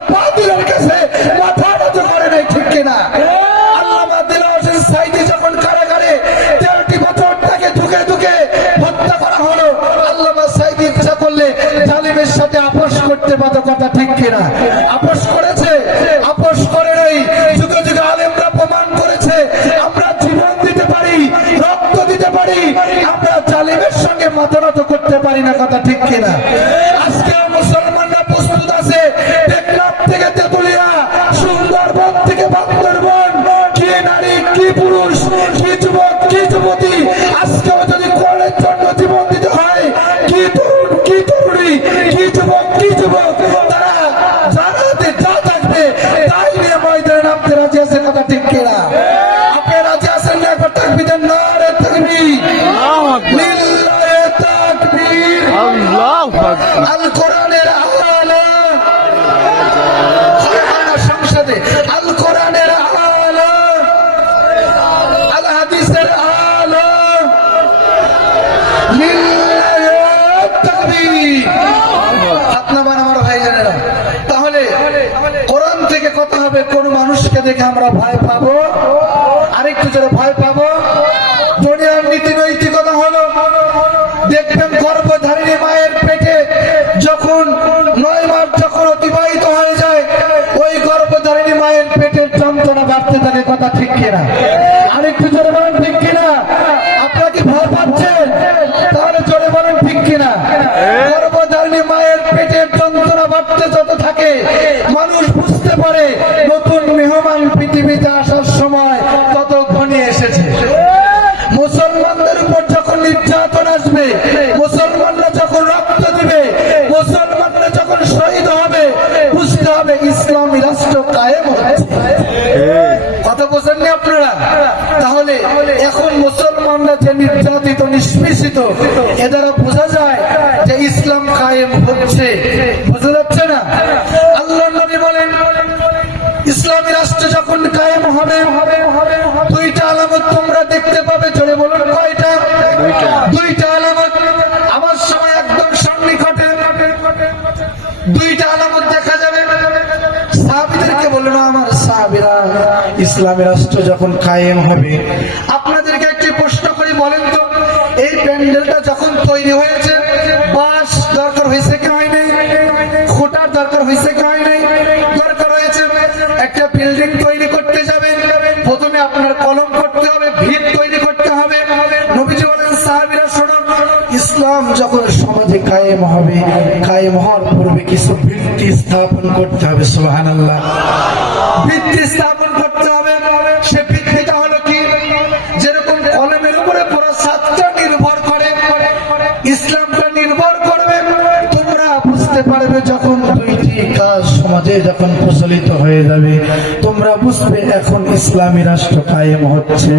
বাতিলের কাছে মাথা নত করে নাই, ঠিক কিনা? আল্লামা দিলওয়ার হোসেন সাঈদী যখন কারাগারে 13টি বছর তাকে ধুকে ধুকে হত্যা করা হলো, আল্লামা সাঈদী ইচ্ছা করলে জালিমের সাথে আপোষ করতে পারত, কথা ঠিক কিনা? আপোষ করেছে? আপোষ করে নাই। যুগে যুগে আলেমরা প্রমাণ করেছে আমরা জীবন দিতে পারি, রক্ত দিতে পারি, আমরা জালিমের সঙ্গে মাথা নত করতে পারি না, কথা ঠিক কিনা? আজকে মুসলমানরা প্রস্তুত আছে টেকনাফ থেকে তেতুলিয়া, সুন্দরবন থেকে বান্দরবন, কি নারী কি পুরুষ, কি যুবক কি যুবতী, আজকেও যদি কোরআনের জন্য জীবন দিতে হয়, কি তরুণ কি তরুণী, কি যুবক কি যুবক, তারা জানাতে যা থাকবে তাই নিয়ে ময়দানে নামতে রাজি আছে, কথা ঠিক কিনা? আপনি রাজি আছেন না? একবার তাকবীরের নারে তাকবীর, লিল্লাহি তাকবীর, আল্লাহু আকবার। আল কোরআনের আলা, সংসদে আল কোরআনের আলা, আল হাদিসের আলা, লিল্লাহি তাকবীর। আপনারা আমার ভাইজানেরা, তাহলে কোরআন থেকে কথা হবে, কোন মানুষকে দেখে আমরা ভয় পাবো? আরেকটু জোরে ভয় পাবো? দুনিয়ার নীতি নৈতিকতা হলো, দেখবেন গর্ভধারিণী মায়ের পেটে যখন 9 মাস যখন অতিবাহিত হয়ে যায়, ওই গর্ভধারিণী মায়ের পেটের যন্ত্রণা বাড়তে থাকে, কথা ঠিক কিনা? আরেকটু জোরে বলেন ঠিক কিনা? আপনারা কি ভয় পাচ্ছেন? তাহলে জোরে বলেন ঠিক কিনা? গর্ভধারিণী মায়ের পেটের যন্ত্রণা বাড়তে যত থাকে, মানুষ বুঝতে পারে নতুন মেহমান পৃথিবীতে আসার সময় তত ঘনিয়ে এসেছে। মুসলমানদের উপর যখন নির্যাতন আসবে, মুসলমানরা যখন রক্ত দিবে, মুসলমানরা যখন শহীদ হবে, বুঝতে হবে ইসলামী রাষ্ট্র কায়েম হচ্ছে। কথা বোঝেননি আপনারা? তাহলে এখন মুসলমানরা যে নির্যাতিত নিষ্পেষিত, এ দ্বারা বোঝা যায় যে ইসলাম কায়েম হচ্ছে। বোঝা যাচ্ছে না? আল্লাহ নবী বলেন ইসলামী রাষ্ট্র যখন কায়েম হবে, দুইটা আলামত তোমরা দেখতে পাবে। জোরে বলুন কয়টা? দুইটা আলামত। আমার সময় একদম সন্নিকটে দুইটা আলামত দেখা যাবে। সাহাবীদেরকে বলল না, আমার সাহাবীরা, ইসলামী রাষ্ট্র যখন কায়েম হবে, আপনাদেরকে একটি প্রশ্ন করি, বলেন তো এই প্যান্ডেলটা যখন তৈরি হয়েছে, বাঁশ দরকার হয়েছে কি হয় নাই? খুঁটার দরকার হয়েছে কি হয় নাই? দরকার হয়েছে। একটা বিল্ডিং তৈরি করতে যাবেন, প্রথমে আপনার কলম করতে হবে, ভিত তৈরি করতে হবে। নবীজি বলেন সাহাবীরা শোনো, ইসলাম যখন সমাজে কায়েম হবে, কায়েম হওয়ার পূর্বে কিছু ভিত্তি স্থাপন করতে হবে। সুবহানাল্লাহ। ভিত্তি স্থাপন করতে হবে। সে ভিত্তিটা হলো কি? যেরকম কলমের উপরে পুরো ছাদটা নির্ভর করে, ইসলামটা নির্ভর করবে। তোমরা বুঝতে পারবে যখন দুইটি কাজ সমাজে যখন প্রচলিত হয়ে যাবে, তোমরা বুঝবে এখন ইসলামী রাষ্ট্র কায়েম হচ্ছে।